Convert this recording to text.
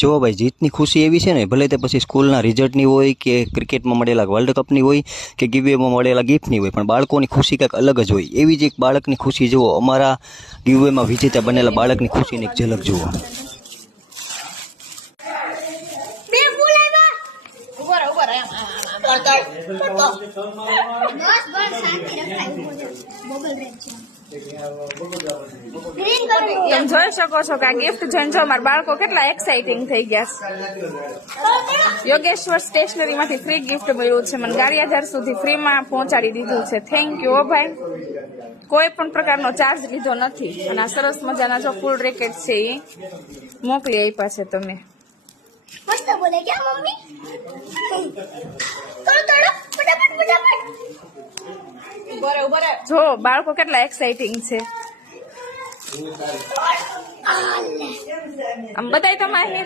જો ભાઈ જીતની ખુશી એવી છે ને, ભલે તે પછી સ્કૂલના રિઝલ્ટની હોય કે ક્રિકેટમાં મળેલા વર્લ્ડ કપની હોય કે ગીવેમાં મળેલા ગિફ્ટની હોય, પણ બાળકોની ખુશી કંઈક અલગ જ હોય. એવી જ એક બાળકની ખુશી જુઓ, અમારા ગીવેમાં વિજેતા બનેલા બાળકની ખુશીની એક ઝલક જુઓ. તમે જોઈ શકો છો કે આ ગિફ્ટ જોઈને જો મારા બાળકો કેટલા એક્સાઇટિંગ થઈ ગયા છે. યોગેશ્વર સ્ટેશનરી માંથી ફ્રી ગિફ્ટ મળ્યું છે મને, ગારિયાધાર સુધી ફ્રીમાં પહોંચાડી દીધું છે. થેન્ક યુ હો ભાઈ, કોઈ પણ પ્રકારનો ચાર્જ લીધો નથી. અને આ સરસ મજાના જો ફૂલ રેકેટ છે એ મોકલી આપ્યા છે તમે. મસ્ત બોલે ક્યાં મમ્મી? ફટાફટ. જો બાળકો કેટલા એક્સાઇટિંગ છે. આમ બતાય તમારે